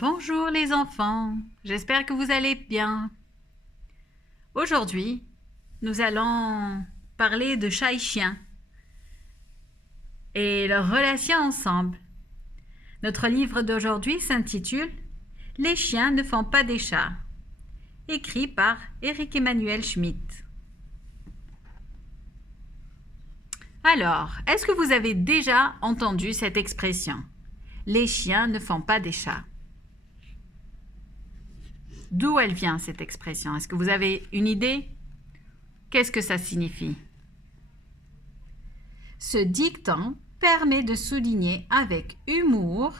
Bonjour les enfants, j'espère que vous allez bien. Aujourd'hui, nous allons parler de chat et chien et leur relation ensemble. Notre livre d'aujourd'hui s'intitule « Les chiens ne font pas des chats », écrit par Éric Emmanuel Schmitt. Alors, est-ce que vous avez déjà entendu cette expression « Les chiens ne font pas des chats » ? D'où elle vient cette expression? Est-ce que vous avez une idée? Qu'est-ce que ça signifie? Ce dicton permet de souligner avec humour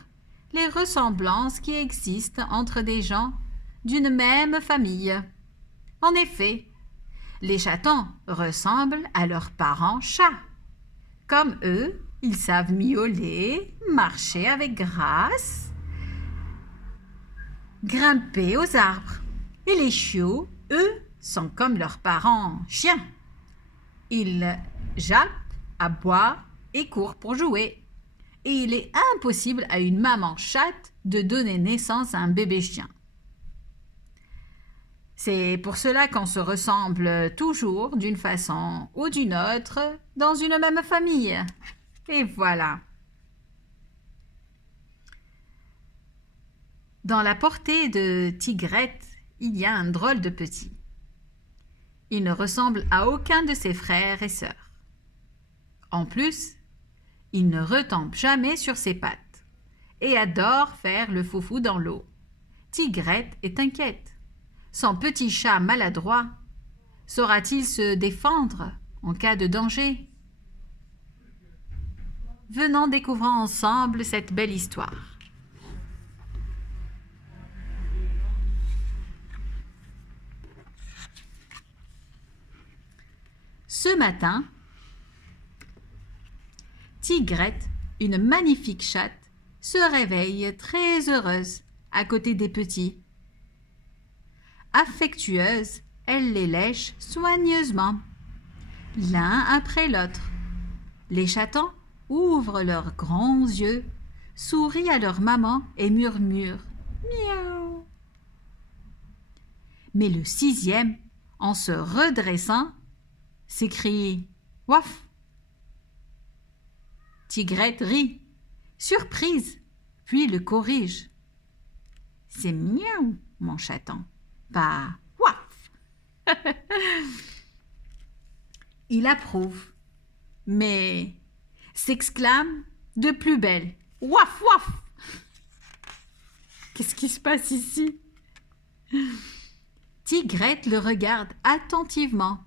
les ressemblances qui existent entre des gens d'une même famille. En effet, les chatons ressemblent à leurs parents chats. Comme eux, ils savent miauler, marcher avec grâce, grimper aux arbres. Et les chiots, eux, sont comme leurs parents chiens. Ils jappent, aboient et courent pour jouer. Et il est impossible à une maman chatte de donner naissance à un bébé chien. C'est pour cela qu'on se ressemble toujours d'une façon ou d'une autre dans une même famille. Et voilà. Dans la portée de Tigrette, il y a un drôle de petit. Il ne ressemble à aucun de ses frères et sœurs. En plus, il ne retombe jamais sur ses pattes et adore faire le foufou dans l'eau. Tigrette est inquiète. Son petit chat maladroit saura-t-il se défendre en cas de danger? Venons découvrir ensemble cette belle histoire. Ce matin, Tigrette, une magnifique chatte, se réveille très heureuse à côté des petits. Affectueuse, elle les lèche soigneusement, l'un après l'autre. Les chatons ouvrent leurs grands yeux, sourient à leur maman et murmurent « Miaou ». Mais le sixième, en se redressant, s'écrie « Waf ». Tigrette rit, surprise, puis le corrige. « C'est miaou, mon chaton, pas waf ». Il approuve, mais s'exclame de plus belle « Waf, waf ». Qu'est-ce qui se passe ici? Tigrette le regarde attentivement.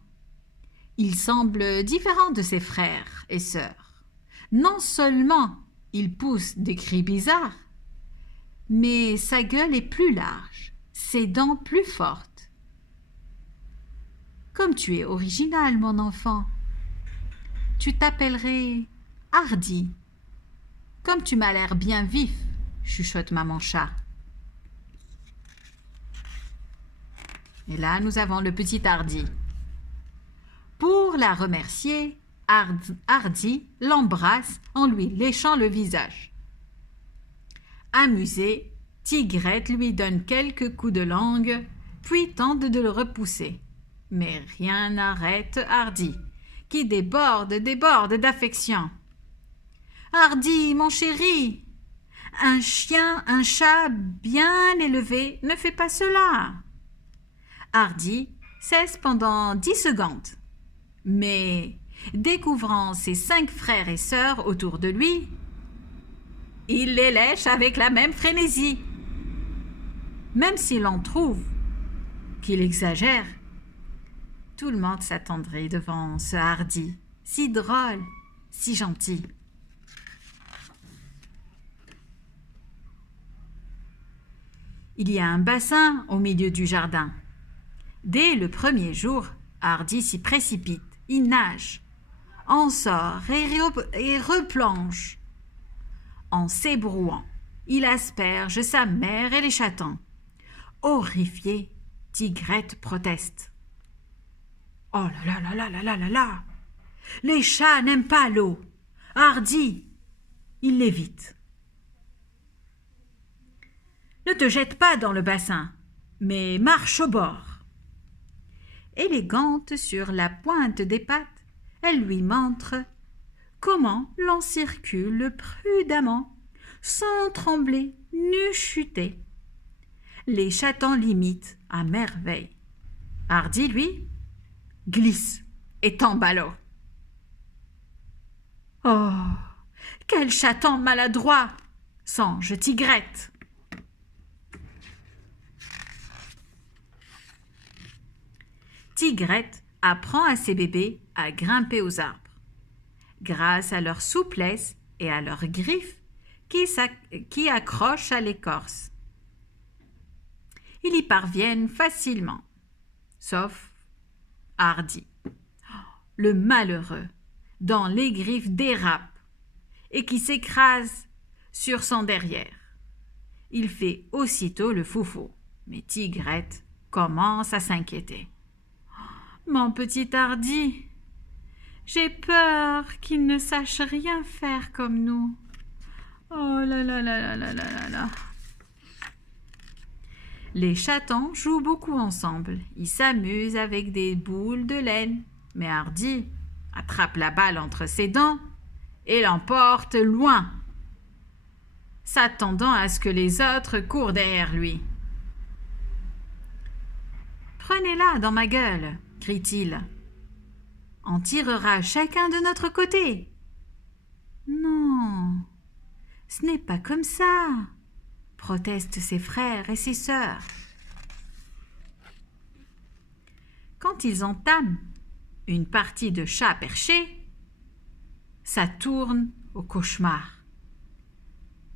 Il semble différent de ses frères et sœurs. Non seulement il pousse des cris bizarres, mais sa gueule est plus large, ses dents plus fortes. Comme tu es original, mon enfant, tu t'appellerais Hardy. Comme tu m'as l'air bien vif, chuchote maman chat. Et là, nous avons le petit Hardy. Pour la remercier, Hardy l'embrasse en lui léchant le visage. Amusée, Tigrette lui donne quelques coups de langue, puis tente de le repousser. Mais rien n'arrête Hardy, qui déborde d'affection. « Hardy, mon chéri, un chien, un chat bien élevé ne fait pas cela. » Hardy cesse pendant 10 secondes. Mais, découvrant ses 5 frères et sœurs autour de lui, il les lèche avec la même frénésie. Même si l'on trouve qu'il exagère, tout le monde s'attendrait devant ce Hardy, si drôle, si gentil. Il y a un bassin au milieu du jardin. Dès le premier jour, Hardy s'y précipite. Il nage, en sort et replonge. En s'ébrouant, il asperge sa mère et les chatons. Horrifiée, Tigrette proteste. « Oh là là là là là là là là! Les chats n'aiment pas l'eau. Hardy, il l'évite. » Ne te jette pas dans le bassin, mais marche au bord. » Élégante sur la pointe des pattes, elle lui montre comment l'on circule prudemment, sans trembler ni chuter. Les chatons l'imitent à merveille. Hardy, lui, glisse et tombe à l'eau. « Oh, quel chaton maladroit !» songe Tigrette. Tigrette apprend à ses bébés à grimper aux arbres. Grâce à leur souplesse et à leurs griffes qui accrochent à l'écorce. Ils y parviennent facilement, sauf Hardy, le malheureux, dont les griffes dérapent et qui s'écrase sur son derrière. Il fait aussitôt le foufou, mais Tigrette commence à s'inquiéter. « Mon petit Hardy, j'ai peur qu'il ne sache rien faire comme nous. Oh là là là là là là là là. » Les chatons jouent beaucoup ensemble. Ils s'amusent avec des boules de laine. Mais Hardy attrape la balle entre ses dents et l'emporte loin, s'attendant à ce que les autres courent derrière lui. « Prenez-la dans ma gueule !» crie-t-il. « On tirera chacun de notre côté. »« Non, ce n'est pas comme ça !» protestent ses frères et ses sœurs. Quand ils entament une partie de chat perché, ça tourne au cauchemar.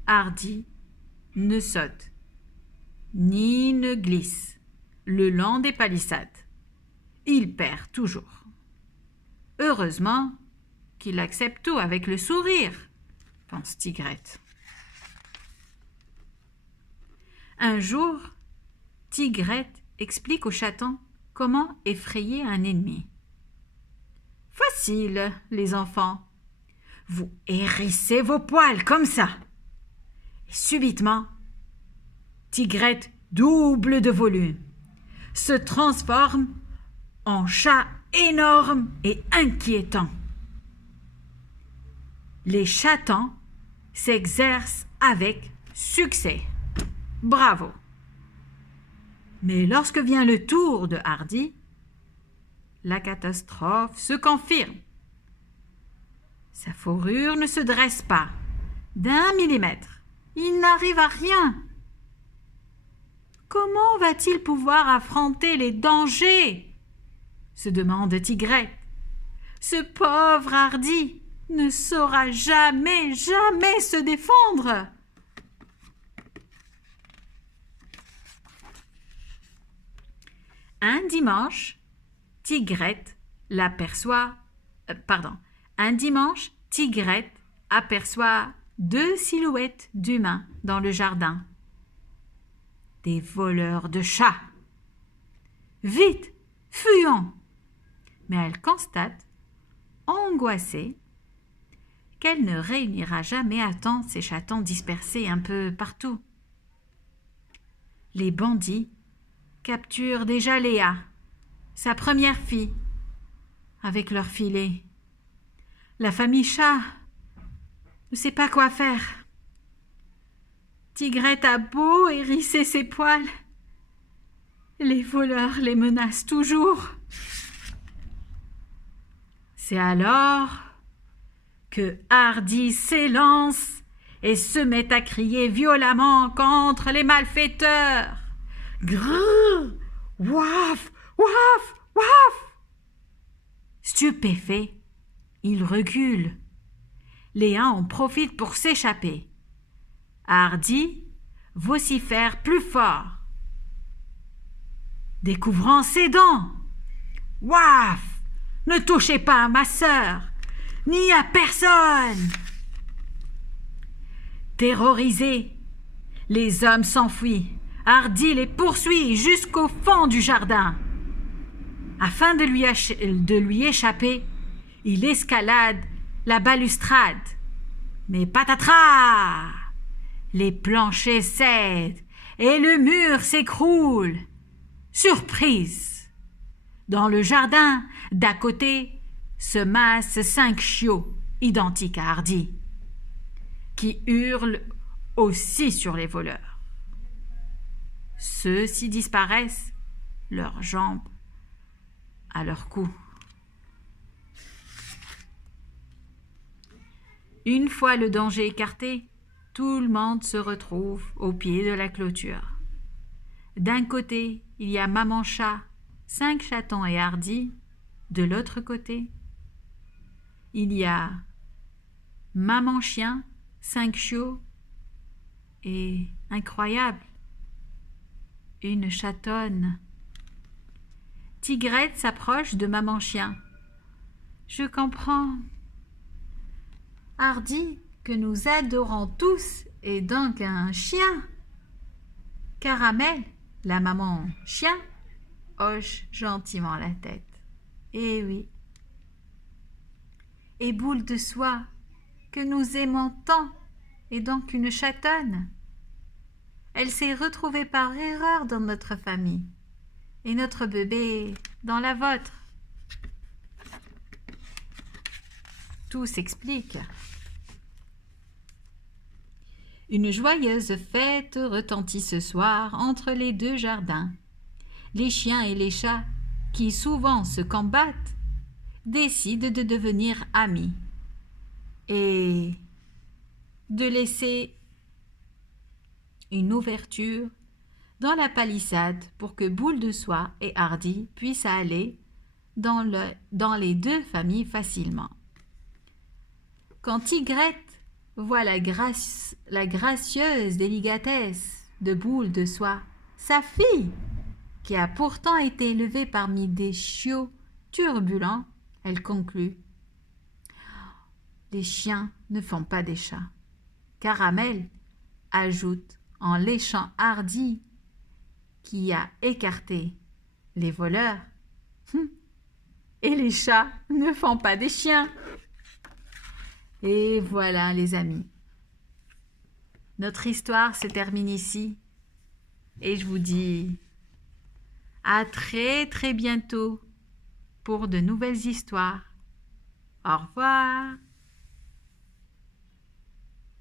Hardy ne saute ni ne glisse le long des palissades. Il perd toujours. Heureusement qu'il accepte tout avec le sourire, pense Tigrette. Un jour, Tigrette explique aux chatons comment effrayer un ennemi. « Facile, les enfants. Vous hérissez vos poils comme ça. » Et subitement, Tigrette double de volume, se transforme en chat énorme et inquiétant. Les chatons s'exercent avec succès. Bravo! Mais lorsque vient le tour de Hardy, la catastrophe se confirme. Sa fourrure ne se dresse pas d'1 millimètre. Il n'arrive à rien. Comment va-t-il pouvoir affronter les dangers ? Se demande Tigrette. Ce pauvre Hardy ne saura jamais se défendre. Un dimanche, Tigrette aperçoit 2 silhouettes d'humains dans le jardin. Des voleurs de chats. Vite, fuyons! Mais elle constate, angoissée, qu'elle ne réunira jamais à temps ces chatons dispersés un peu partout. Les bandits capturent déjà Léa, sa première fille, avec leur filet. La famille chat ne sait pas quoi faire. Tigrette a beau hérisser ses poils, les voleurs les menacent toujours. C'est alors que Hardy s'élance et se met à crier violemment contre les malfaiteurs. Grrr! Waf! Waf! Waf! Stupéfait, il recule. Léa en profite pour s'échapper. Hardy vocifère plus fort, découvrant ses dents. Waf! Ne touchez pas à ma sœur, ni à personne! Terrorisés, les hommes s'enfuient. Hardy les poursuit jusqu'au fond du jardin. Afin de lui échapper, il escalade la balustrade. Mais patatras! les planchers cèdent et le mur s'écroule. Surprise! Dans le jardin d'à côté se massent 5 chiots identiques à Hardy, qui hurlent aussi sur les voleurs. Ceux-ci disparaissent, leurs jambes à leur cou. Une fois le danger écarté, tout le monde se retrouve au pied de la clôture. D'un côté, il y a Maman Chat, 5 chatons et Hardy. De l'autre côté, il y a Maman Chien, 5 chiots et, incroyable, une chatonne. Tigrette s'approche de Maman Chien. « Je comprends. Hardy, que nous adorons tous, est donc un chien. » Caramel, la maman chien, hoche gentiment la tête. « Eh oui. » Et Boule de Soie, que nous aimons tant, est donc une chatonne. Elle s'est retrouvée par erreur dans notre famille, et notre bébé dans la vôtre. Tout s'explique. Une joyeuse fête retentit ce soir entre les 2 jardins. Les chiens et les chats, qui souvent se combattent, décident de devenir amis et de laisser une ouverture dans la palissade pour que Boule de Soie et Hardy puissent aller dans les 2 familles facilement. Quand Tigrette voit la gracieuse délicatesse de Boule de Soie, sa fille, qui a pourtant été élevée parmi des chiots turbulents, elle conclut: « Les chiens ne font pas des chats. » Caramel ajoute en léchant Hardy, qui a écarté les voleurs: « Et les chats ne font pas des chiens. » Et voilà, les amis. Notre histoire se termine ici. Et je vous dis à très très bientôt pour de nouvelles histoires. Au revoir.